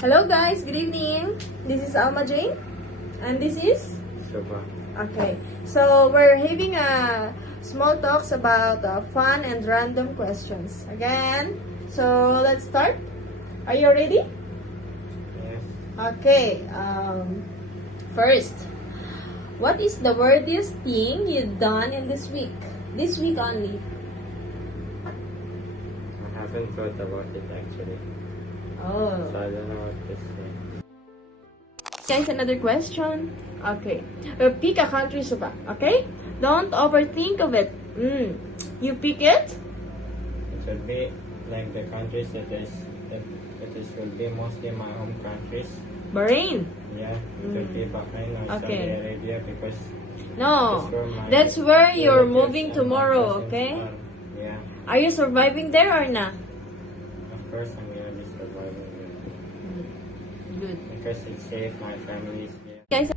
Hello guys, good evening. This is Alma Jane and this is Super. okay. So we're having a small talks about fun and random questions again. So let's start. Are you ready? Yes. Okay. First, what is the wordiest thing you've done in this week? This week only. I haven't thought about it actually. Oh. So I don't know what to say. Guys, another question. Okay. Pick a country suka. Okay? Don't overthink of it. You pick it? It should be like the countries that will be mostly my home countries. Bahrain. Yeah. It should be Bahrain or Okay. Saudi Arabia because No. my That's where you're relatives moving and my tomorrow, cousins okay? are. Yeah. Are you surviving there or not? Of course I'm gonna be surviving it Good. because it's safe. My family is here. Guys,